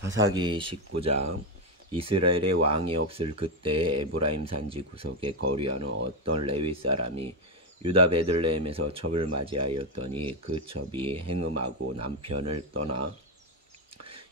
사사기 19장. 이스라엘의 왕이 없을 그때 에브라임 산지 구석에 거류하는 어떤 레위 사람이 유다 베들레헴에서 첩을 맞이하였더니 그 첩이 행음하고 남편을 떠나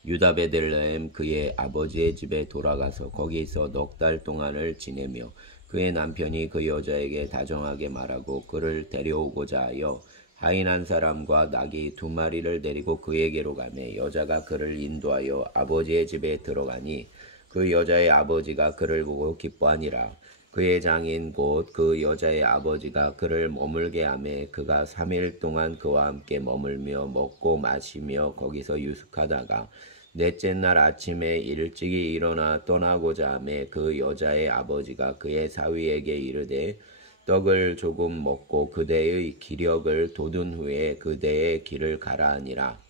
유다 베들레헴 그의 아버지의 집에 돌아가서 거기서 넉 달 동안을 지내며 그의 남편이 그 여자에게 다정하게 말하고 그를 데려오고자 하여 하인 한 사람과 나귀 2마리를 데리고 그에게로 가매 여자가 그를 인도하여 아버지의 집에 들어가니 그 여자의 아버지가 그를 보고 기뻐하니라. 그의 장인 곧 그 여자의 아버지가 그를 머물게 하매 그가 3일 동안 그와 함께 머물며 먹고 마시며 거기서 유숙하다가 넷째 날 아침에 일찍이 일어나 떠나고자 하매 그 여자의 아버지가 그의 사위에게 이르되 떡을 조금 먹고 그대의 기력을 돋운 후에 그대의 길을 가라 하니라.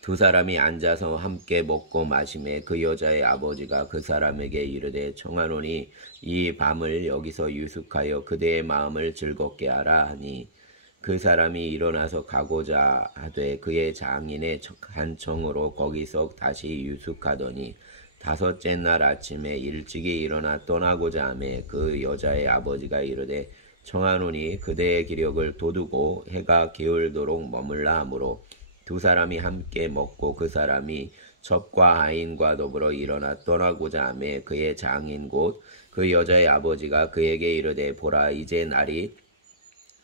두 사람이 앉아서 함께 먹고 마시매 그 여자의 아버지가 그 사람에게 이르되 청하노니 이 밤을 여기서 유숙하여 그대의 마음을 즐겁게 하라 하니 그 사람이 일어나서 가고자 하되 그의 장인의 한 청으로 거기서 다시 유숙하더니 5째 날 아침에 일찍이 일어나 떠나고자 하매 그 여자의 아버지가 이르되 청하노니 그대의 기력을 돋우고 해가 기울도록 머물라 하므로 두 사람이 함께 먹고 그 사람이 첩과 하인과 더불어 일어나 떠나고자 하매 그의 장인 곧 그 여자의 아버지가 그에게 이르되 보라 이제 날이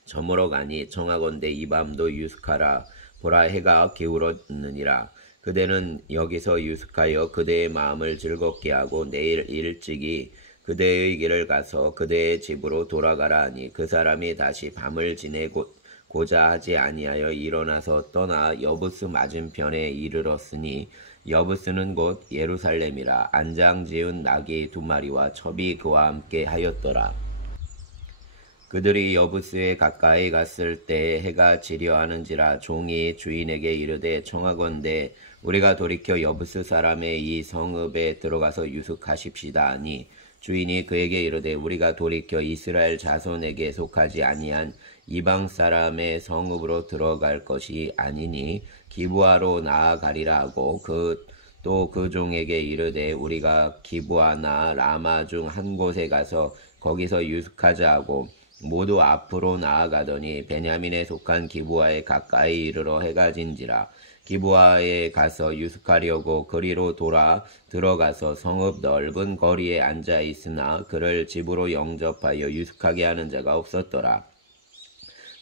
저물어 가니 청하건대 이 밤도 유숙하라. 보라 해가 기울었느니라. 그대는 여기서 유숙하여 그대의 마음을 즐겁게 하고 내일 일찍이 그대의 길을 가서 그대의 집으로 돌아가라 하니 그 사람이 다시 밤을 지내고자 하지 아니하여 일어나서 떠나 여부스 맞은편에 이르렀으니 여부스는 곧 예루살렘이라. 안장 지은 나귀 2마리와 첩이 그와 함께 하였더라. 그들이 여부스에 가까이 갔을 때 해가 지려 하는지라. 종이 주인에게 이르되 청하건대 우리가 돌이켜 여부스 사람의 이 성읍에 들어가서 유숙하십시다 하니 주인이 그에게 이르되 우리가 돌이켜 이스라엘 자손에게 속하지 아니한 이방 사람의 성읍으로 들어갈 것이 아니니 기브아로 나아가리라 하고 또 그 종에게 이르되 우리가 기브아나 라마 중 한 곳에 가서 거기서 유숙하자 하고 모두 앞으로 나아가더니 베냐민에 속한 기브아에 가까이 이르러 해가 진지라. 기브아에 가서 유숙하려고 그리로 돌아 들어가서 성읍 넓은 거리에 앉아 있으나 그를 집으로 영접하여 유숙하게 하는 자가 없었더라.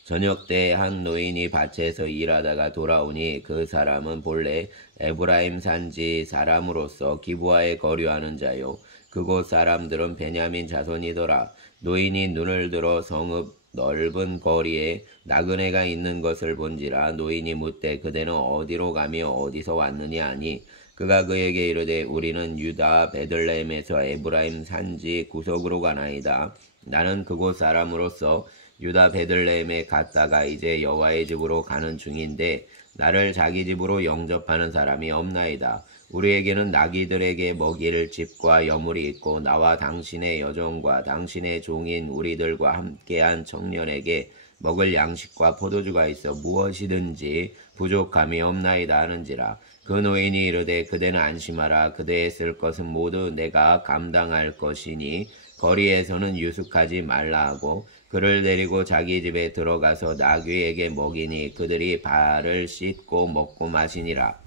저녁 때 한 노인이 밭에서 일하다가 돌아오니 그 사람은 본래 에브라임 산지 사람으로서 기브아에 거류하는 자요 그곳 사람들은 베냐민 자손이더라. 노인이 눈을 들어 성읍 넓은 거리에 나그네가 있는 것을 본지라. 노인이 묻되 그대는 어디로 가며 어디서 왔느냐 하니 그가 그에게 이르되 우리는 유다 베들레헴에서 에브라임 산지 구석으로 가나이다. 나는 그곳 사람으로서 유다 베들레헴에 갔다가 이제 여호와의 집으로 가는 중인데 나를 자기 집으로 영접하는 사람이 없나이다. 우리에게는 나귀들에게 먹일 집과 여물이 있고 나와 당신의 여종과 당신의 종인 우리들과 함께한 청년에게 먹을 양식과 포도주가 있어 무엇이든지 부족함이 없나이다 하는지라. 그 노인이 이르되 그대는 안심하라. 그대의 쓸 것은 모두 내가 감당할 것이니 거리에서는 유숙하지 말라 하고 그를 데리고 자기 집에 들어가서 나귀에게 먹이니 그들이 발을 씻고 먹고 마시니라.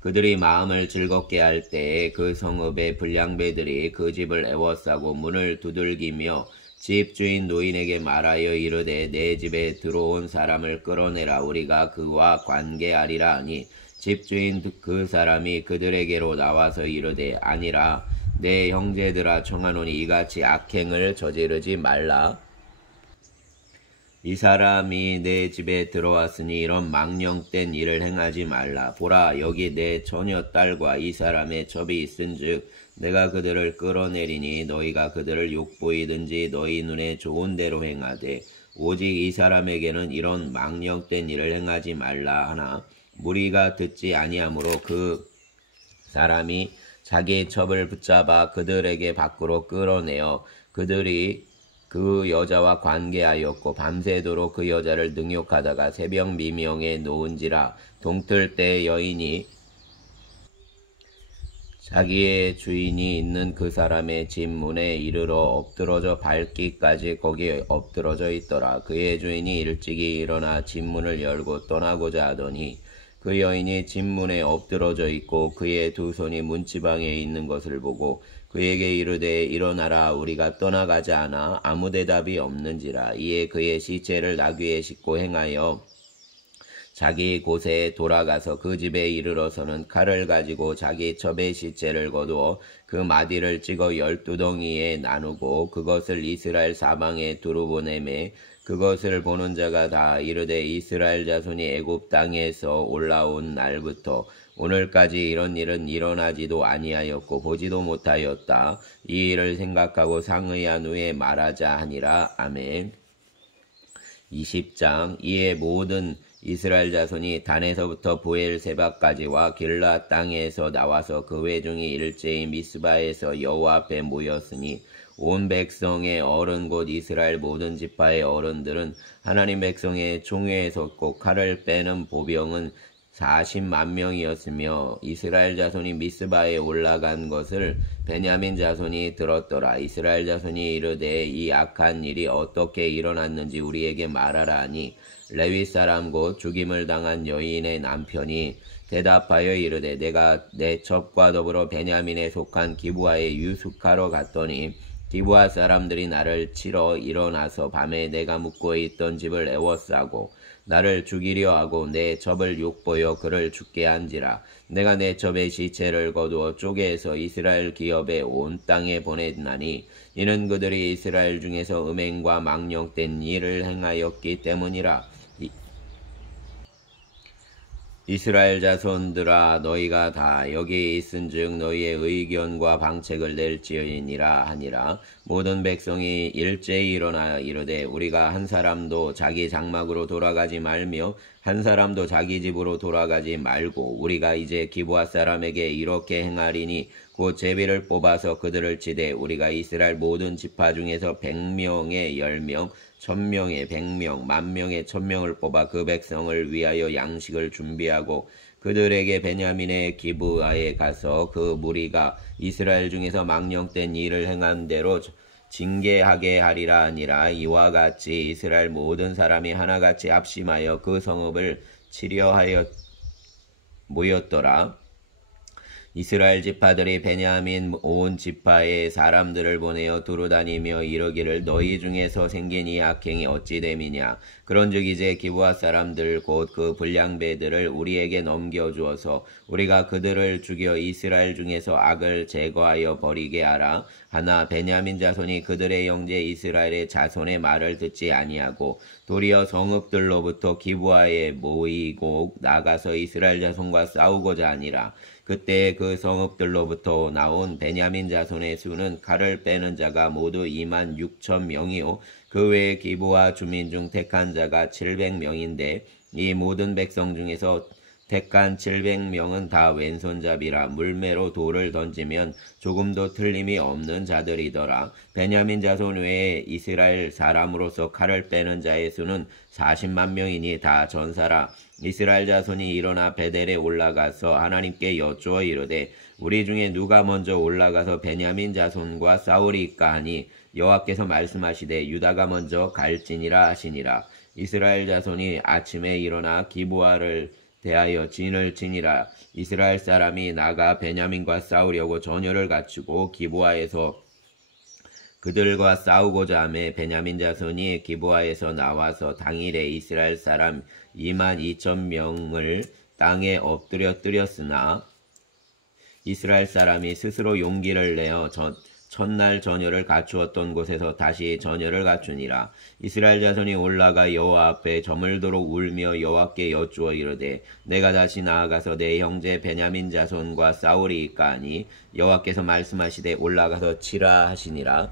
그들이 마음을 즐겁게 할 때에 그 성읍의 불량배들이 그 집을 애워싸고 문을 두들기며 집주인 노인에게 말하여 이르되 내 집에 들어온 사람을 끌어내라. 우리가 그와 관계하리라 하니 집주인 그 사람이 그들에게로 나와서 이르되 아니라 내 형제들아 청하노니 이같이 악행을 저지르지 말라. 이 사람이 내 집에 들어왔으니 이런 망령된 일을 행하지 말라. 보라 여기 내 처녀딸과 이 사람의 첩이 있은즉 내가 그들을 끌어내리니 너희가 그들을 욕보이든지 너희 눈에 좋은 대로 행하되 오직 이 사람에게는 이런 망령된 일을 행하지 말라 하나 무리가 듣지 아니하므로 그 사람이 자기의 첩을 붙잡아 그들에게 밖으로 끌어내어 그들이 그 여자와 관계하였고 밤새도록 그 여자를 능욕하다가 새벽 미명에 놓은지라. 동틀 때 여인이 자기의 주인이 있는 그 사람의 집 문에 이르러 엎드러져 밟기까지 거기에 엎드러져 있더라. 그의 주인이 일찍이 일어나 집 문을 열고 떠나고자 하더니 그 여인이 집 문에 엎드러져 있고 그의 두 손이 문지방에 있는 것을 보고 그에게 이르되 일어나라 우리가 떠나가자 하나 아무 대답이 없는지라. 이에 그의 시체를 나귀에 싣고 행하여 자기 곳에 돌아가서 그 집에 이르러서는 칼을 가지고 자기 첩의 시체를 거두어 그 마디를 찍어 12덩이에 나누고 그것을 이스라엘 사방에 두루 보내매 그것을 보는 자가 다 이르되 이스라엘 자손이 애굽 땅에서 올라온 날부터 오늘까지 이런 일은 일어나지도 아니하였고 보지도 못하였다. 이 일을 생각하고 상의한 후에 말하자 하니라. 아멘. 20장. 이에 모든 이스라엘 자손이 단에서부터 부엘세바까지와 길라 땅에서 나와서 그 회중이 일제히 미스바에서 여호와 앞에 모였으니 온 백성의 어른 곧 이스라엘 모든 지파의 어른들은 하나님 백성의 총회에 섰고 칼을 빼는 보병은 40만 명이었으며 이스라엘 자손이 미스바에 올라간 것을 베냐민 자손이 들었더라. 이스라엘 자손이 이르되 이 악한 일이 어떻게 일어났는지 우리에게 말하라 하니 레위 사람 곧 죽임을 당한 여인의 남편이 대답하여 이르되 내가 내 첩과 더불어 베냐민에 속한 기브아에 유숙하러 갔더니 기브아 사람들이 나를 치러 일어나서 밤에 내가 묵고 있던 집을 에워싸고 나를 죽이려 하고 내 첩을 욕보여 그를 죽게 한지라. 내가 내 첩의 시체를 거두어 쪼개서 이스라엘 기업의 온 땅에 보냈나니 이는 그들이 이스라엘 중에서 음행과 망령된 일을 행하였기 때문이라. 이스라엘 자손들아 너희가 다 여기 있은즉 너희의 의견과 방책을 낼지어니라 하니라. 모든 백성이 일제히 일어나 이르되 우리가 한 사람도 자기 장막으로 돌아가지 말며 한 사람도 자기 집으로 돌아가지 말고 우리가 이제 기브아 사람에게 이렇게 행하리니 곧 제비를 뽑아서 그들을 치되 우리가 이스라엘 모든 지파 중에서 100명에 10명 1000명에 100명 10,000명에 1000명을 뽑아 그 백성을 위하여 양식을 준비하고 그들에게 베냐민의 기브아에 가서 그 무리가 이스라엘 중에서 망령된 일을 행한 대로 징계하게 하리라 하니라. 이와 같이 이스라엘 모든 사람이 하나같이 합심하여 그 성읍을 치려 하여 모였더라. 이스라엘 지파들이 베냐민 온 지파의 사람들을 보내어 두루다니며 이르기를 너희 중에서 생긴 이 악행이 어찌 됨이냐. 그런즉 이제 기브아 사람들 곧 그 불량배들을 우리에게 넘겨주어서 우리가 그들을 죽여 이스라엘 중에서 악을 제거하여 버리게 하라. 하나 베냐민 자손이 그들의 형제 이스라엘의 자손의 말을 듣지 아니하고 도리어 성읍들로부터 기브아에 모이고 나가서 이스라엘 자손과 싸우고자 하니라. 그때 그 성읍들로부터 나온 베냐민 자손의 수는 칼을 빼는 자가 모두 26,000명이요 그 외에 기브아 주민 중 택한 자가 700명인데 이 모든 백성 중에서 택한 700명은 다 왼손잡이라 물매로 돌을 던지면 조금도 틀림이 없는 자들이더라. 베냐민 자손 외에 이스라엘 사람으로서 칼을 빼는 자의 수는 40만 명이니 다 전사라. 이스라엘 자손이 일어나 베델에 올라가서 하나님께 여쭈어 이르되 우리 중에 누가 먼저 올라가서 베냐민 자손과 싸우리까 하니 여호와께서 말씀하시되 유다가 먼저 갈지니라 하시니라. 이스라엘 자손이 아침에 일어나 기브아를 대하여 진을 치니라. 이스라엘 사람이 나가 베냐민과 싸우려고 전열을 갖추고 기브아에서 그들과 싸우고자 하매 베냐민 자손이 기브아에서 나와서 당일에 이스라엘 사람 22,000명을 땅에 엎드렸으나 이스라엘 사람이 스스로 용기를 내어 첫날 전열을 갖추었던 곳에서 다시 전열을 갖추니라. 이스라엘 자손이 올라가 여호와 앞에 저물도록 울며 여호와께 여쭈어 이르되 내가 다시 나아가서 내 형제 베냐민 자손과 싸우리이까 하니 여호와께서 말씀하시되 올라가서 치라 하시니라.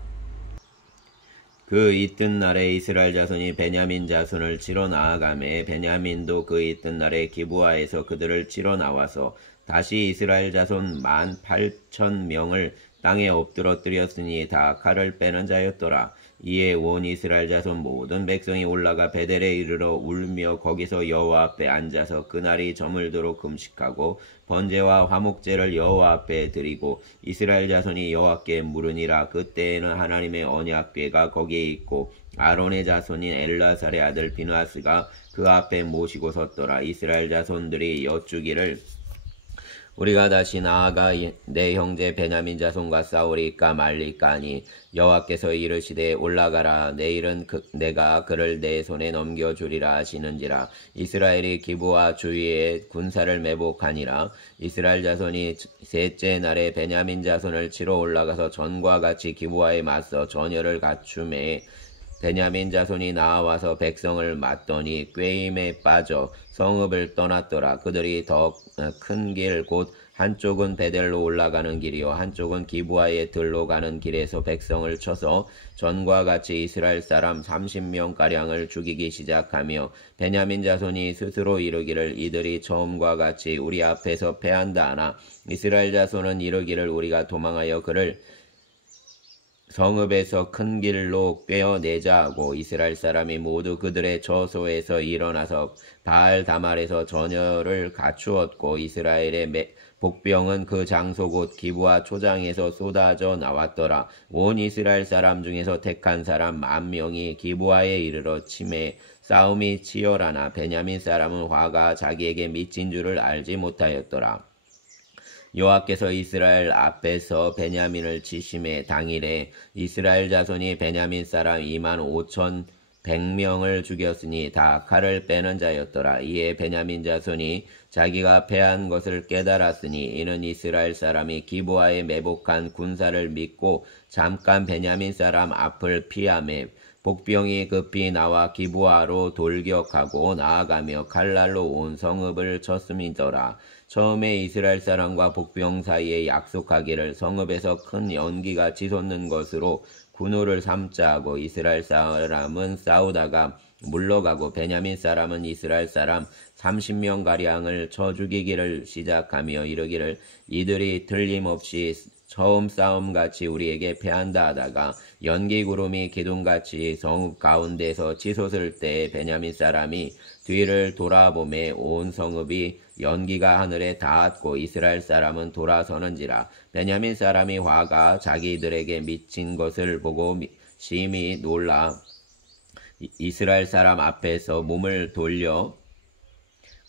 그 이튿날에 이스라엘 자손이 베냐민 자손을 치러 나아가매 베냐민도 그 이튿날에 기브아에서 그들을 치러 나와서 다시 이스라엘 자손 18,000명을 땅에 엎드러뜨렸으니 다 칼을 빼는 자였더라. 이에 온 이스라엘 자손 모든 백성이 올라가 베델에 이르러 울며 거기서 여호와 앞에 앉아서 그날이 저물도록 금식하고 번제와 화목제를 여호와 앞에 드리고 이스라엘 자손이 여호와께 물으니라. 그때에는 하나님의 언약궤가 거기에 있고 아론의 자손인 엘라살의 아들 비느하스가 그 앞에 모시고 섰더라. 이스라엘 자손들이 여쭈기를 우리가 다시 나아가 내 형제 베냐민 자손과 싸우리까 말리까 하니 여호와께서 이르시되 올라가라. 내일은 내가 그를 내 손에 넘겨주리라 하시는지라. 이스라엘이 기브와 주위에 군사를 매복하니라. 이스라엘 자손이 셋째 날에 베냐민 자손을 치러 올라가서 전과 같이 기브와에 맞서 전열을 갖춤에 베냐민 자손이 나와서 백성을 맞더니 꾀임에 빠져 성읍을 떠났더라. 그들이 더 큰 길 곧 한쪽은 베델로 올라가는 길이요 한쪽은 기브아의 들로 가는 길에서 백성을 쳐서 전과 같이 이스라엘 사람 30명가량을 죽이기 시작하며 베냐민 자손이 스스로 이르기를 이들이 처음과 같이 우리 앞에서 패한다 하나 이스라엘 자손은 이르기를 우리가 도망하여 그를 성읍에서 큰 길로 꿰어내자 하고 이스라엘 사람이 모두 그들의 저소에서 일어나서 바알 다말에서 전열을 갖추었고 이스라엘의 복병은 그 장소 곧 기브아 초장에서 쏟아져 나왔더라. 온 이스라엘 사람 중에서 택한 사람 10,000명이 기브아에 이르러 치매 싸움이 치열하나 베냐민 사람은 화가 자기에게 미친 줄을 알지 못하였더라. 여호와께서 이스라엘 앞에서 베냐민을 치심에 당일에 이스라엘 자손이 베냐민 사람 25,100명을 죽였으니 다 칼을 빼는 자였더라. 이에 베냐민 자손이 자기가 패한 것을 깨달았으니 이는 이스라엘 사람이 기브아에 매복한 군사를 믿고 잠깐 베냐민 사람 앞을 피하매 복병이 급히 나와 기브아로 돌격하고 나아가며 칼날로 온 성읍을 쳤음이더라. 처음에 이스라엘 사람과 복병 사이에 약속하기를 성읍에서 큰 연기가 치솟는 것으로 군호를 삼자 하고 이스라엘 사람은 싸우다가 물러가고 베냐민 사람은 이스라엘 사람 30명가량을 쳐 죽이기를 시작하며 이르기를 이들이 틀림없이 처음 싸움같이 우리에게 패한다 하다가 연기구름이 기둥같이 성읍 가운데서 치솟을 때 베냐민 사람이 뒤를 돌아보매 온 성읍이 연기가 하늘에 닿았고 이스라엘 사람은 돌아서는지라. 베냐민 사람이 화가 자기들에게 미친 것을 보고 심히 놀라 이스라엘 사람 앞에서 몸을 돌려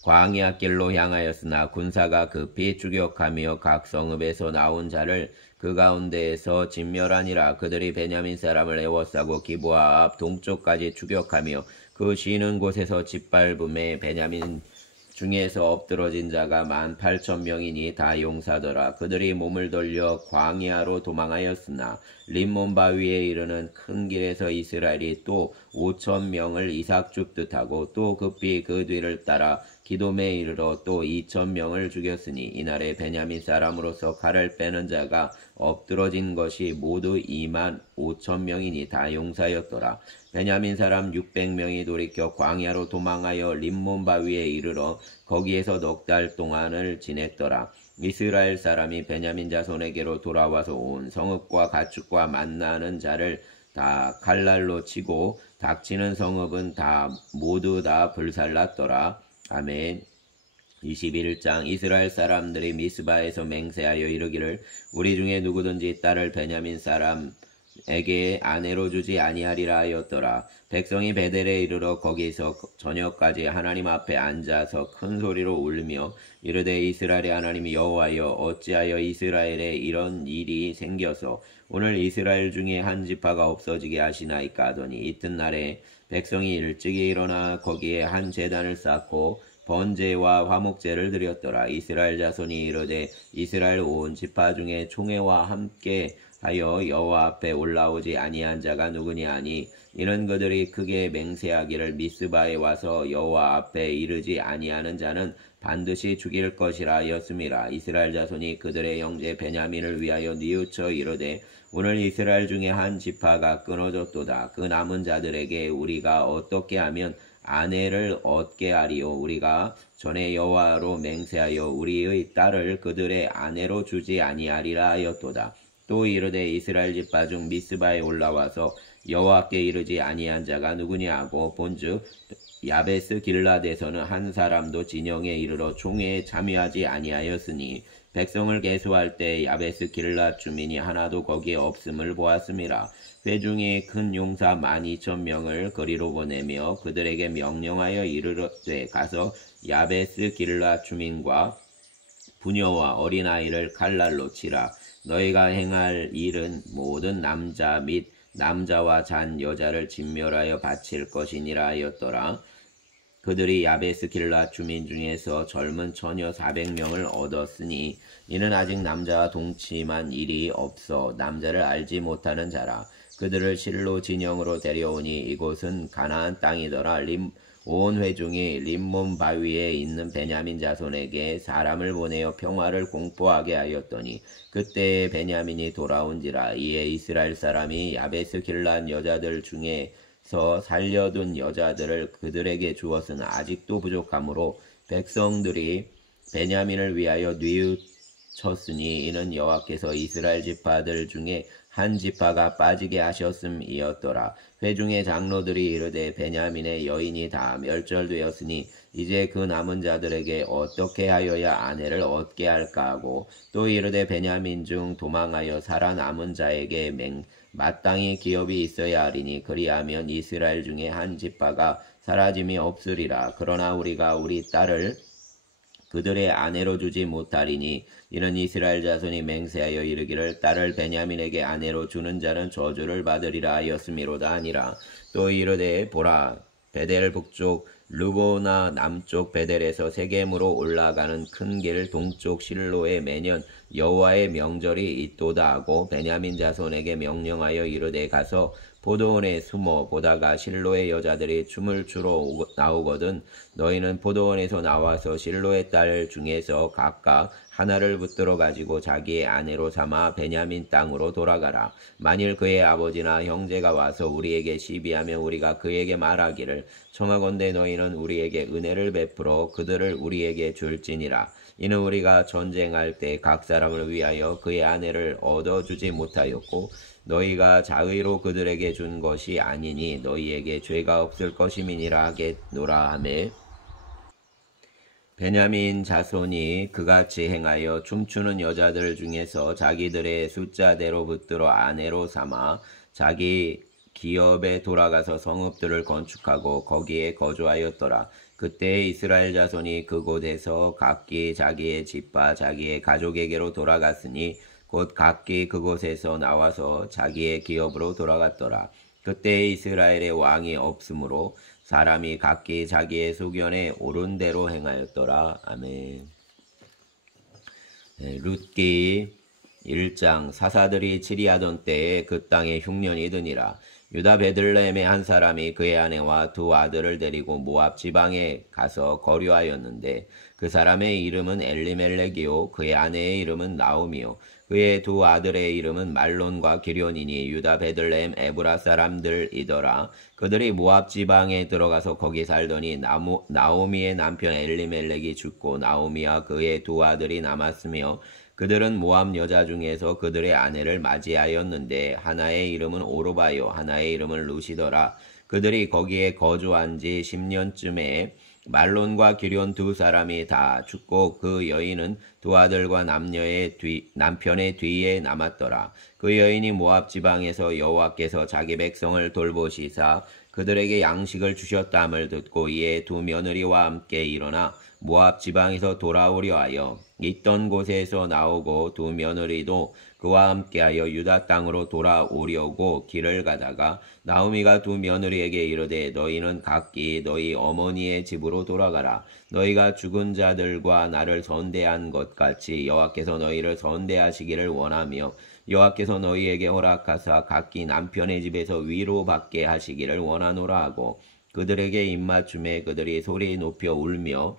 광야 길로 향하였으나 군사가 급히 추격하며 각 성읍에서 나온 자를 그 가운데에서 진멸하니라. 그들이 베냐민 사람을 에워싸고 기브아 앞 동쪽까지 추격하며 그 쉬는 곳에서 짓밟음에 베냐민 중에서 엎드러진 자가 18,000명이니 다 용사더라. 그들이 몸을 돌려 광야로 도망하였으나 림몬 바위에 이르는 큰 길에서 이스라엘이 또 5,000명을 이삭 줍듯 하고 또 급히 그 뒤를 따라 기돔에 이르러 또 2,000명을 죽였으니 이날에 베냐민 사람으로서 칼을 빼는 자가 엎드러진 것이 모두 25,000명이니 다 용사였더라. 베냐민 사람 600명이 돌이켜 광야로 도망하여 림몬 바위에 이르러 거기에서 넉 달 동안을 지냈더라. 이스라엘 사람이 베냐민 자손에게로 돌아와서 온 성읍과 가축과 만나는 자를 다 칼날로 치고 닥치는 성읍은 다 모두 다 불살랐더라. 아멘. 21장 이스라엘 사람들이 미스바에서 맹세하여 이르기를 우리 중에 누구든지 딸을 베냐민 사람에게 아내로 주지 아니하리라 하였더라. 백성이 베델에 이르러 거기서 저녁까지 하나님 앞에 앉아서 큰 소리로 울며 이르되 이스라엘의 하나님 여호와여 어찌하여 이스라엘에 이런 일이 생겨서 오늘 이스라엘 중에 한 지파가 없어지게 하시나이까 하더니 이튿날에 백성이 일찍이 일어나 거기에 한 제단을 쌓고 번제와 화목제를 드렸더라. 이스라엘 자손이 이르되 이스라엘 온 지파 중에 총회와 함께 하여 여호와 앞에 올라오지 아니한 자가 누구냐 하니 이는 그들이 크게 맹세하기를 미스바에 와서 여호와 앞에 이르지 아니하는 자는 반드시 죽일 것이라 하였음이라. 이스라엘 자손이 그들의 형제 베냐민을 위하여 뉘우쳐 이르되 오늘 이스라엘 중에 한 지파가 끊어졌도다. 그 남은 자들에게 우리가 어떻게 하면 아내를 얻게 하리요. 우리가 전에 여호와로 맹세하여 우리의 딸을 그들의 아내로 주지 아니하리라 하였도다. 또 이르되 이스라엘 집파 중 미스바에 올라와서 여호와께 이르지 아니한 자가 누구냐 하고 본즉 야베스 길라데서는 한 사람도 진영에 이르러 총회에 참여하지 아니하였으니 백성을 계수할 때 야베스 길랏 주민이 하나도 거기에 없음을 보았음이라. 회중이 큰 용사 12,000명을 거리로 보내며 그들에게 명령하여 이르되 가서 야베스 길랏 주민과 부녀와 어린아이를 칼날로 치라. 너희가 행할 일은 모든 남자 및 남자와 잔 여자를 진멸하여 바칠 것이니라 하였더라. 그들이 야베스 길랏 주민 중에서 젊은 처녀 400명을 얻었으니 이는 아직 남자와 동침한 일이 없어 남자를 알지 못하는 자라. 그들을 실로 진영으로 데려오니 이곳은 가나안 땅이더라. 온 회중이 림몬 바위에 있는 베냐민 자손에게 사람을 보내어 평화를 공포하게 하였더니 그때에 베냐민이 돌아온지라. 이에 이스라엘 사람이 야베스 길랏 여자들 중에서 살려둔 여자들을 그들에게 주었으나 아직도 부족하므로 백성들이 베냐민을 위하여 뉘우쳤으니 이는 여호와께서 이스라엘 지파들 중에 한 지파가 빠지게 하셨음이었더라. 회중의 장로들이 이르되 베냐민의 여인이 다 멸절되었으니 이제 그 남은 자들에게 어떻게 하여야 아내를 얻게 할까 하고 또 이르되 베냐민 중 도망하여 살아남은 자에게 마땅히 기업이 있어야 하리니 그리하면 이스라엘 중에 한 지파가 사라짐이 없으리라. 그러나 우리가 우리 딸을 그들의 아내로 주지 못하리니 이는 이스라엘 자손이 맹세하여 이르기를 딸을 베냐민에게 아내로 주는 자는 저주를 받으리라 하였음이로다 하니라. 또 이르되 보라 베델 북쪽 르보나 남쪽 베델에서 세겜으로 올라가는 큰 길 동쪽 실로에 매년 여호와의 명절이 있도다 하고 베냐민 자손에게 명령하여 이르되 가서 포도원에 숨어 보다가 실로의 여자들이 춤을 추러 나오거든 너희는 포도원에서 나와서 실로의 딸 중에서 각각 하나를 붙들어 가지고 자기의 아내로 삼아 베냐민 땅으로 돌아가라. 만일 그의 아버지나 형제가 와서 우리에게 시비하면 우리가 그에게 말하기를 청하건대 너희는 우리에게 은혜를 베풀어 그들을 우리에게 줄지니라. 이는 우리가 전쟁할 때 각 사람을 위하여 그의 아내를 얻어주지 못하였고 너희가 자의로 그들에게 준 것이 아니니 너희에게 죄가 없을 것임이니라 하겠노라 하매 베냐민 자손이 그같이 행하여 춤추는 여자들 중에서 자기들의 숫자대로 붙들어 아내로 삼아 자기 기업에 돌아가서 성읍들을 건축하고 거기에 거주하였더라. 그때 이스라엘 자손이 그곳에서 각기 자기의 집과 자기의 가족에게로 돌아갔으니 곧 각기 그곳에서 나와서 자기의 기업으로 돌아갔더라. 그때 이스라엘의 왕이 없으므로 사람이 각기 자기의 소견에 옳은 대로 행하였더라. 아멘. 룻기 1장. 사사들이 치리하던 때에 그 땅에 흉년이 드니라. 유다 베들레헴의 한 사람이 그의 아내와 두 아들을 데리고 모압 지방에 가서 거류하였는데 그 사람의 이름은 엘리멜렉이요 그의 아내의 이름은 나오미요 그의 두 아들의 이름은 말론과 기련이니 유다 베들레헴 에브라 사람들이더라. 그들이 모압 지방에 들어가서 거기 살더니 나오미의 남편 엘리멜렉이 죽고 나오미와 그의 두 아들이 남았으며 그들은 모압 여자 중에서 그들의 아내를 맞이하였는데 하나의 이름은 오르바요 하나의 이름은 루시더라. 그들이 거기에 거주한 지 10년쯤에 말론과 기련 두 사람이 다 죽고 그 여인은 두 아들과 남편의 뒤에 남았더라. 그 여인이 모압 지방에서 여호와께서 자기 백성을 돌보시사 그들에게 양식을 주셨다함을 듣고 이에 두 며느리와 함께 일어나 모압 지방에서 돌아오려 하여 있던 곳에서 나오고 두 며느리도 그와 함께하여 유다 땅으로 돌아오려고 길을 가다가 나오미가 두 며느리에게 이르되 너희는 각기 너희 어머니의 집으로 돌아가라. 너희가 죽은 자들과 나를 선대한 것 같이 여호와께서 너희를 선대하시기를 원하며 여호와께서 너희에게 허락하사 각기 남편의 집에서 위로받게 하시기를 원하노라 하고 그들에게 입맞춤에 그들이 소리 높여 울며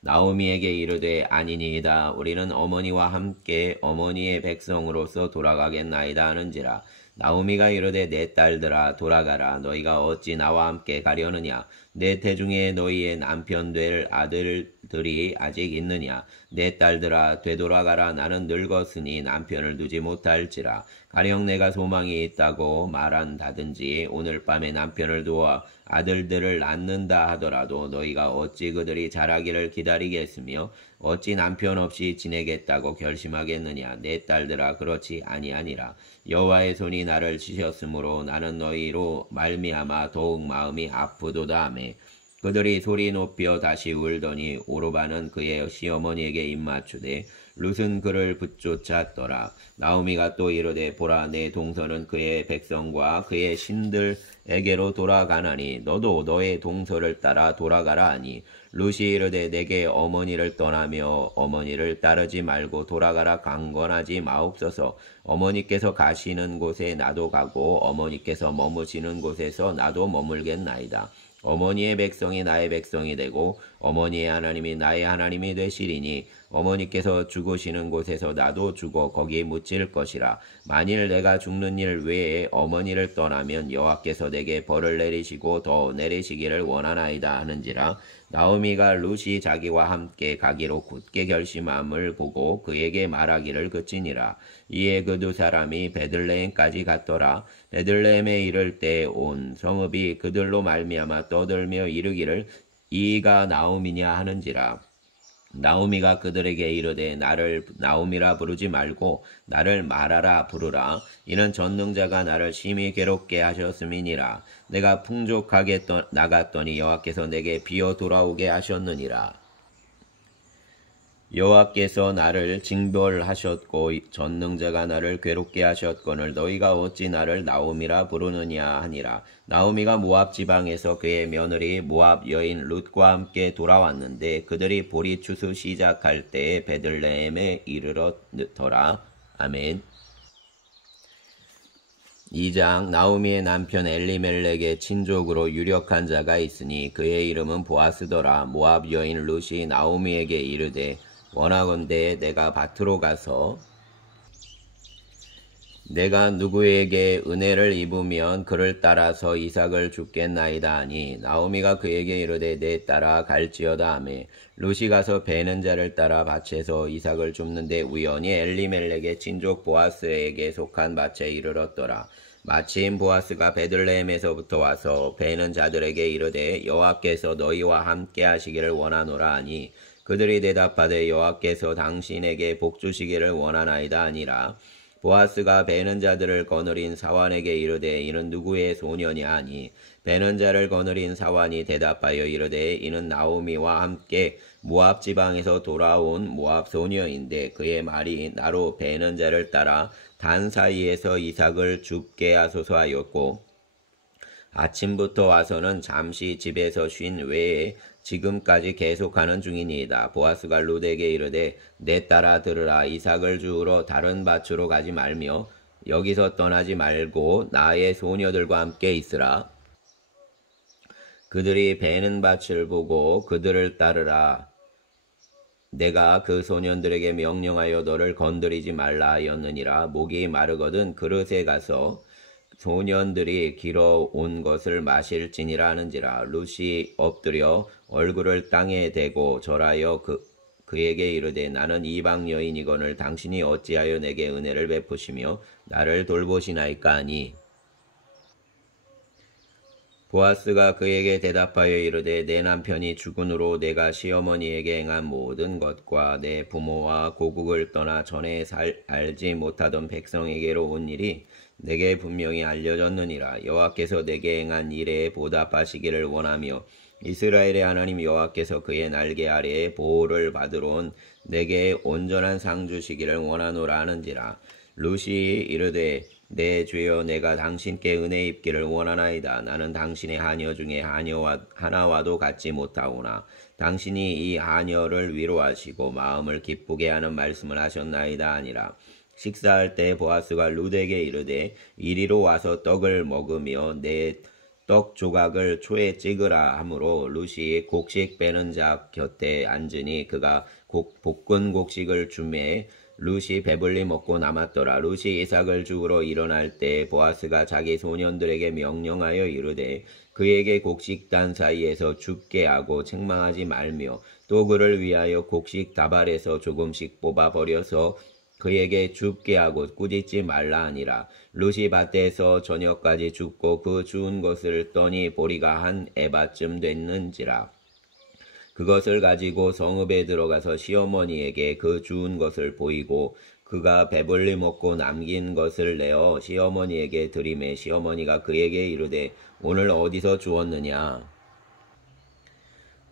나오미에게 이르되 아니니이다. 우리는 어머니와 함께 어머니의 백성으로서 돌아가겠나이다 하는지라. 나오미가 이르되 내 딸들아 돌아가라. 너희가 어찌 나와 함께 가려느냐. 내 태중에 너희의 남편 될 아들들 들이 아직 있느냐. 내 딸들아 되돌아가라. 나는 늙었으니 남편을 두지 못할지라. 가령 내가 소망이 있다고 말한다든지 오늘 밤에 남편을 두어 아들들을 낳는다 하더라도 너희가 어찌 그들이 자라기를 기다리겠으며 어찌 남편 없이 지내겠다고 결심하겠느냐. 내 딸들아 그렇지 아니하니라. 여호와의 손이 나를 치셨으므로 나는 너희로 말미암아 더욱 마음이 아프도다 하며 그들이 소리 높여 다시 울더니 오르바는 그의 시어머니에게 입맞추되 룻은 그를 붙쫓았더라. 나오미가 또 이르되 보라 내 동서는 그의 백성과 그의 신들에게로 돌아가나니 너도 너의 동서를 따라 돌아가라 하니 룻이 이르되 내게 어머니를 떠나며 어머니를 따르지 말고 돌아가라 강권하지 마옵소서. 어머니께서 가시는 곳에 나도 가고 어머니께서 머무시는 곳에서 나도 머물겠나이다. 어머니의 백성이 나의 백성이 되고 어머니의 하나님이 나의 하나님이 되시리니 어머니께서 죽으시는 곳에서 나도 죽어 거기 묻힐 것이라. 만일 내가 죽는 일 외에 어머니를 떠나면 여호와께서 내게 벌을 내리시고 더 내리시기를 원하나이다 하는지라. 나오미가 룻이 자기와 함께 가기로 굳게 결심함을 보고 그에게 말하기를 그치니라. 이에 그 두 사람이 베들레헴까지 갔더라. 베들레헴에 이를 때 온 성읍이 그들로 말미암아 떠들며 이르기를 이가 나오미냐 하는지라. 나오미가 그들에게 이르되 나를 나오미라 부르지 말고 나를 마라라 부르라. 이는 전능자가 나를 심히 괴롭게 하셨음이니라. 내가 풍족하게 나갔더니 여호와께서 내게 비어 돌아오게 하셨느니라. 여호와께서 나를 징벌하셨고 전능자가 나를 괴롭게 하셨거늘 너희가 어찌 나를 나오미라 부르느냐 하니라. 나오미가 모압 지방에서 그의 며느리 모압 여인 룻과 함께 돌아왔는데 그들이 보리 추수 시작할 때에 베들레헴에 이르렀더라. 아멘. 2장 나오미의 남편 엘리멜렉의 친족으로 유력한 자가 있으니 그의 이름은 보아스더라. 모압 여인 룻이 나오미에게 이르되 원하건대 내가 밭으로 가서 내가 누구에게 은혜를 입으면 그를 따라서 이삭을 줍겠나이다 하니 나오미가 그에게 이르되 내 따라 갈지어다 하며 룻이 가서 베는 자를 따라 밭에서 이삭을 줍는데 우연히 엘리멜렉의 친족 보아스에게 속한 밭에 이르렀더라. 마침 보아스가 베들레헴에서부터 와서 베는 자들에게 이르되 여호와께서 너희와 함께 하시기를 원하노라 하니 그들이 대답하되 여호와께서 당신에게 복 주시기를 원하나이다 하니라. 보아스가 베는 자들을 거느린 사환에게 이르되 이는 누구의 소녀냐 하니 베는 자를 거느린 사환이 대답하여 이르되 이는 나오미와 함께 모압 지방에서 돌아온 모압 소녀인데 그의 말이 나로 베는 자를 따라 단 사이에서 이삭을 줍게 하소서 하였고 아침부터 와서는 잠시 집에서 쉰 외에 지금까지 계속하는 중이니이다. 보아스가 룻에게 이르되 내 딸아 들으라. 이삭을 주우러 다른 밭으로 가지 말며 여기서 떠나지 말고 나의 소녀들과 함께 있으라. 그들이 베는 밭을 보고 그들을 따르라. 내가 그 소년들에게 명령하여 너를 건드리지 말라 하였느니라. 목이 마르거든 그릇에 가서 소년들이 길어온 것을 마실지니라 하는지라. 룻이 엎드려 얼굴을 땅에 대고 절하여 그에게 이르되 나는 이방 여인이거늘 당신이 어찌하여 내게 은혜를 베푸시며 나를 돌보시나이까 하니 보아스가 그에게 대답하여 이르되 내 남편이 죽은 후로 내가 시어머니에게 행한 모든 것과 내 부모와 고국을 떠나 전에 알지 못하던 백성에게로 온 일이 내게 분명히 알려졌느니라. 여호와께서 내게 행한 일에 보답하시기를 원하며 이스라엘의 하나님 여호와께서 그의 날개 아래에 보호를 받으러 온 내게 온전한 상 주시기를 원하노라 하는지라. 룻이 이르되 내 주여 내가 당신께 은혜 입기를 원하나이다. 나는 당신의 하녀 중에 하나와도 같지 못하오나 당신이 이 하녀를 위로하시고 마음을 기쁘게 하는 말씀을 하셨나이다 하니라. 식사할 때 보아스가 룻에게 이르되 이리로 와서 떡을 먹으며 내 떡 조각을 초에 찍으라 하므로 룻이 곡식 빼는 자 곁에 앉으니 그가 볶은 곡식을 주매 룻이 배불리 먹고 남았더라. 룻이 이삭을 주우러 일어날 때 보아스가 자기 소년들에게 명령하여 이르되 그에게 곡식단 사이에서 줍게 하고 책망하지 말며 또 그를 위하여 곡식 다발에서 조금씩 뽑아 버려서 그에게 줍게 하고 꾸짖지 말라 하니라. 룻이 밭에서 저녁까지 줍고 그 주운 것을 떠니 보리가 한 에바쯤 됐는지라. 그것을 가지고 성읍에 들어가서 시어머니에게 그 주운 것을 보이고 그가 배불리 먹고 남긴 것을 내어 시어머니에게 드리매 시어머니가 그에게 이르되 오늘 어디서 주었느냐?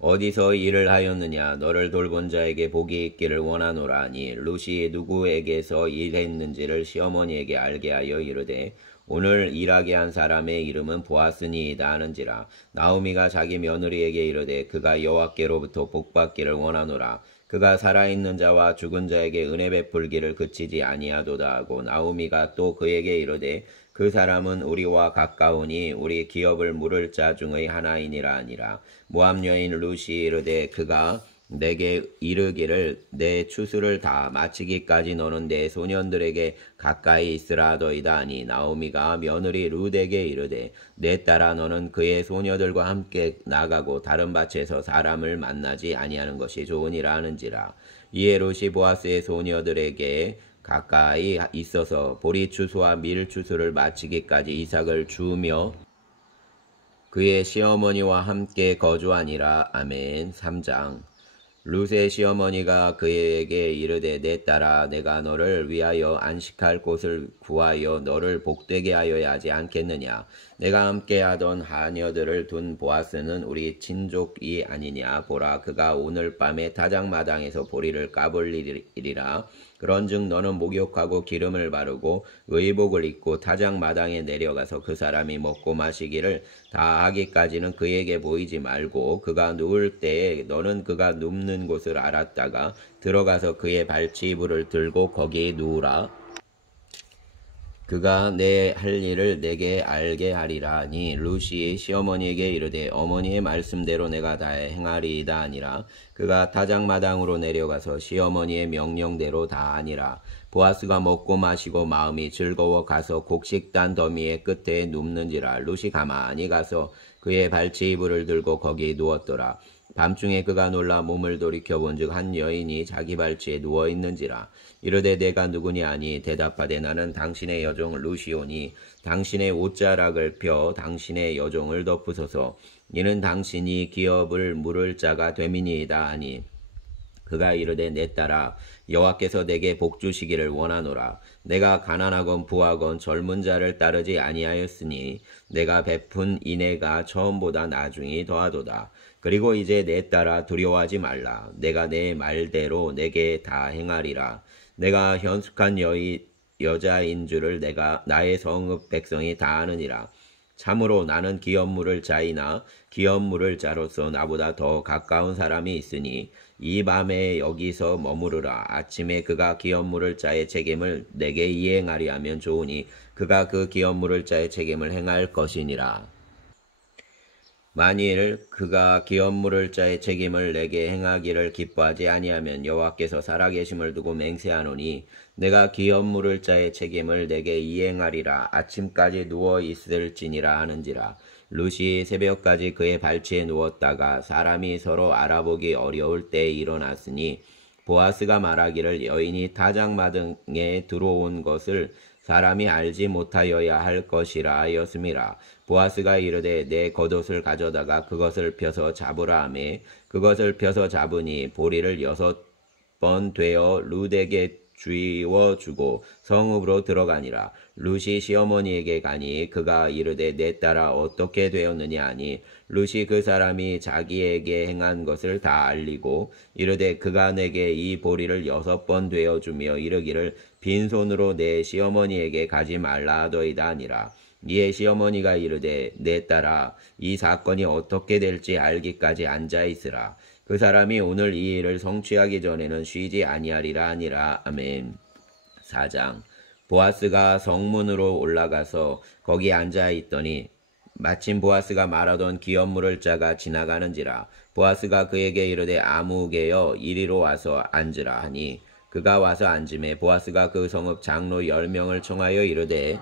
어디서 일을 하였느냐? 너를 돌본 자에게 복이 있기를 원하노라 하니 룻이 누구에게서 일했는지를 시어머니에게 알게 하여 이르되 오늘 일하게 한 사람의 이름은 보아스니이다 하는지라. 나오미가 자기 며느리에게 이르되 그가 여호와께로부터 복받기를 원하노라. 그가 살아있는 자와 죽은 자에게 은혜 베풀기를 그치지 아니하도다 하고 나오미가 또 그에게 이르되 그 사람은 우리와 가까우니 우리 기업을 물을 자 중의 하나이니라 하니라. 모압 여인 룻이 이르되 그가 내게 이르기를 내 추수를 다 마치기까지 너는 내 소년들에게 가까이 있으라 하더이다 하니 나오미가 며느리 룻에게 이르되 내 딸아 너는 그의 소녀들과 함께 나가고 다른 밭에서 사람을 만나지 아니하는 것이 좋으니라 하는지라. 이에 룻이 보아스의 소녀들에게 가까이 있어서 보리 추수와 밀 추수를 마치기까지 이삭을 주며 그의 시어머니와 함께 거주하니라. 아멘. 3장. 룻의 시어머니가 그에게 이르되 내 딸아 내가 너를 위하여 안식할 곳을 구하여 너를 복되게 하여야 하지 않겠느냐. 내가 함께하던 하녀들을 둔 보아스는 우리 친족이 아니냐. 보라 그가 오늘 밤에 타작마당에서 보리를 까불리리라. 그런즉 너는 목욕하고 기름을 바르고 의복을 입고 타작마당에 내려가서 그 사람이 먹고 마시기를 다 하기까지는 그에게 보이지 말고 그가 누울 때에 너는 그가 눕는 곳을 알았다가 들어가서 그의 발치이불을 들고 거기 누우라. 그가 내 할 일을 내게 알게 하리라 하니 룻이 시어머니에게 이르되 어머니의 말씀대로 내가 다 행하리이다 하니라. 그가 타작마당으로 내려가서 시어머니의 명령대로 다 하니라. 보아스가 먹고 마시고 마음이 즐거워 가서 곡식단 더미의 끝에 눕는지라. 룻이 가만히 가서 그의 발치이불을 들고 거기 누웠더라. 밤중에 그가 놀라 몸을 돌이켜본즉 한 여인이 자기 발치에 누워있는지라. 이르되 내가 누구냐 하니 대답하되 나는 당신의 여종 룻이오니 당신의 옷자락을 펴 당신의 여종을 덮으소서. 이는 당신이 기업을 물을 자가 됨이니이다 하니 그가 이르되 내 딸아 여호와께서 내게 복 주시기를 원하노라. 내가 가난하건 부하건 젊은 자를 따르지 아니하였으니 내가 베푼 인애가 처음보다 나중이 더하도다. 그리고 이제 내 딸아 두려워하지 말라. 내가 내 말대로 내게 다 행하리라. 내가 현숙한 여자인 줄을 내가 나의 성읍 백성이 다 아느니라. 참으로 나는 기업 물을 자이나 기업 물을 자로서 나보다 더 가까운 사람이 있으니 이 밤에 여기서 머무르라. 아침에 그가 기업 물을 자의 책임을 내게 이행하리 하면 좋으니 그가 그 기업 물을 자의 책임을 행할 것이니라. 만일 그가 기업 물을 자의 책임을 내게 행하기를 기뻐하지 아니하면 여호와께서 살아계심을 두고 맹세하노니 내가 기업 물을 자의 책임을 내게 이행하리라. 아침까지 누워 있을지니라 하는지라. 룻이 새벽까지 그의 발치에 누웠다가 사람이 서로 알아보기 어려울 때에 일어났으니 보아스가 말하기를 여인이 타작마당에 들어온 것을 사람이 알지 못하여야 할 것이라 하였음이라. 보아스가 이르되 내 겉옷을 가져다가 그것을 펴서 잡으라 하매 그것을 펴서 잡으니 보리를 6번 되어 룻에게 쥐워주고 성읍으로 들어가니라. 룻이 시어머니에게 가니 그가 이르되 내 딸아 어떻게 되었느냐 하니 룻이 그 사람이 자기에게 행한 것을 다 알리고 이르되 그가 내게 이 보리를 6번 되어주며 이르기를 빈손으로 내 시어머니에게 가지 말라 하더이다 하니라. 이에 시어머니가 이르되 내 딸아 이 사건이 어떻게 될지 알기까지 앉아있으라. 그 사람이 오늘 이 일을 성취하기 전에는 쉬지 아니하리라 하니라. 아멘. 4장. 보아스가 성문으로 올라가서 거기 앉아있더니 마침 보아스가 말하던 기업 물을 자가 지나가는지라. 보아스가 그에게 이르되 아무개여 이리로 와서 앉으라 하니 그가 와서 앉음에 보아스가 그 성읍 장로 10명을 청하여 이르되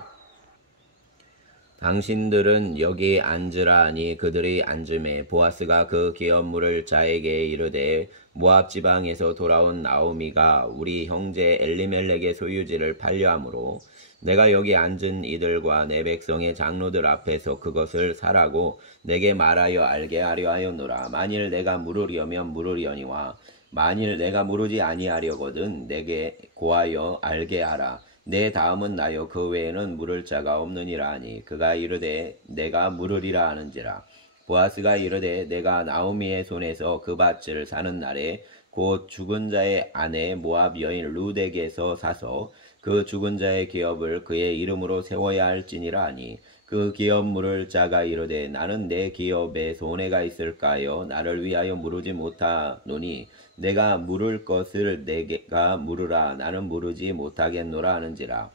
당신들은 여기 앉으라 하니 그들이 앉음에 보아스가 그 기업 물을 자에게 이르되 모압 지방에서 돌아온 나오미가 우리 형제 엘리멜렉의 소유지를 팔려하므로 내가 여기 앉은 이들과 내 백성의 장로들 앞에서 그것을 사라고 내게 말하여 알게 하려 하였노라. 만일 내가 물으려면 물으려니와 만일 내가 물으지 아니하려거든 내게 고하여 알게 하라. 내 다음은 나요 그 외에는 물을 자가 없느니라 하니 그가 이르되 내가 물으리라 하는지라. 보아스가 이르되 내가 나오미의 손에서 그 밭을 사는 날에 곧 죽은 자의 아내 모압 여인 룻에게서 사서 그 죽은 자의 기업을 그의 이름으로 세워야 할지니라 하니 그 기업 물을 자가 이르되 나는 내 기업에 손해가 있을까요? 나를 위하여 물으지 못하노니 내가 물을 것을 내가 물으라. 나는 물으지 못하겠노라 하는지라.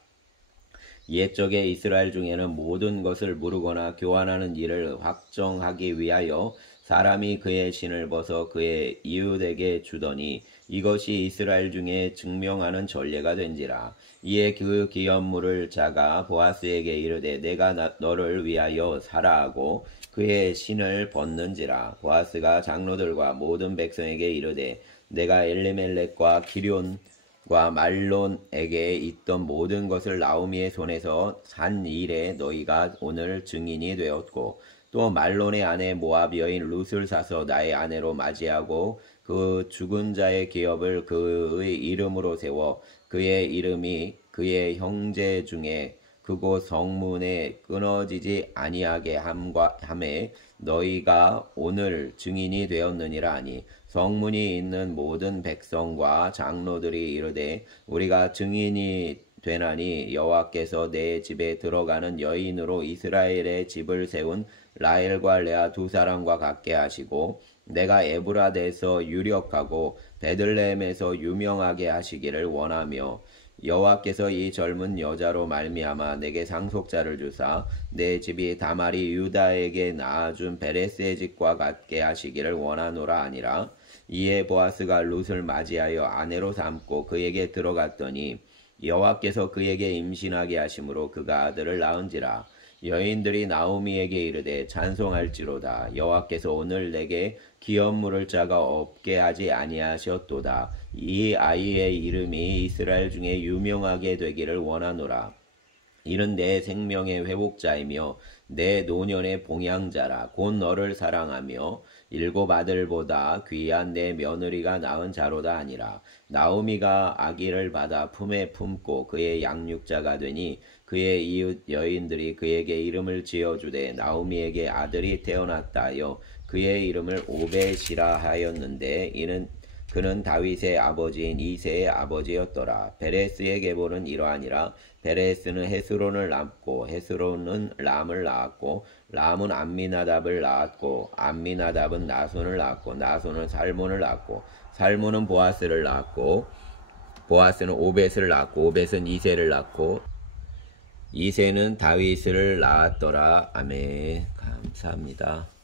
옛적에 이스라엘 중에는 모든 것을 물으거나 교환하는 일을 확정하기 위하여 사람이 그의 신을 벗어 그의 이웃에게 주더니 이것이 이스라엘 중에 증명하는 전례가 된지라. 이에 그 기업물을 자가 보아스에게 이르되 내가 너를 위하여 사라 하고 그의 신을 벗는지라. 보아스가 장로들과 모든 백성에게 이르되 내가 엘리멜렉과 기럨과 말론에게 있던 모든 것을 나오미의 손에서 산 일에 너희가 오늘 증인이 되었고 또 말론의 아내 모압 여인 룻을 사서 나의 아내로 맞이하고 그 죽은 자의 기업을 그의 이름으로 세워 그의 이름이 그의 형제 중에 그곳 성문에 끊어지지 아니하게 함에 너희가 오늘 증인이 되었느니라 하니 성문이 있는 모든 백성과 장로들이 이르되 우리가 증인이 되나니 여호와께서 내 집에 들어가는 여인으로 이스라엘의 집을 세운 라헬과 레아 두 사람과 같게 하시고 내가 에브라데에서 유력하고 베들레헴에서 유명하게 하시기를 원하며 여호와께서 이 젊은 여자로 말미암아 내게 상속자를 주사 내 집이 다말이 유다에게 낳아준 베레스의 집과 같게 하시기를 원하노라 하니라. 이에 보아스가 룻을 맞이하여 아내로 삼고 그에게 들어갔더니 여호와께서 그에게 임신하게 하심으로 그가 아들을 낳은지라. 여인들이 나오미에게 이르되 찬송할지로다. 여호와께서 오늘 내게 기업 물을 자가 없게 하지 아니하셨도다. 이 아이의 이름이 이스라엘 중에 유명하게 되기를 원하노라. 이는 내 생명의 회복자이며 내 노년의 봉양자라. 곧 너를 사랑하며 일곱 아들보다 귀한 내 며느리가 낳은 자로다 하니라. 나오미가 아기를 받아 품에 품고 그의 양육자가 되니 그의 이웃 여인들이 그에게 이름을 지어주되 나오미에게 아들이 태어났다 하여 그의 이름을 오벳이라 하였는데 그는 다윗의 아버지인 이새의 아버지였더라. 베레스의 계보는 이러하니라. 베레스는 헤스론을 낳고 헤스론은 람을 낳았고 람은 암미나답을 낳았고 암미나답은 나손을 낳았고 나손은 살몬을 낳았고 살몬은 보아스를 낳았고 보아스는 오벳을 낳았고 오벳은 이새를 낳고 이새는 다윗을 낳았더라. 아멘. 감사합니다.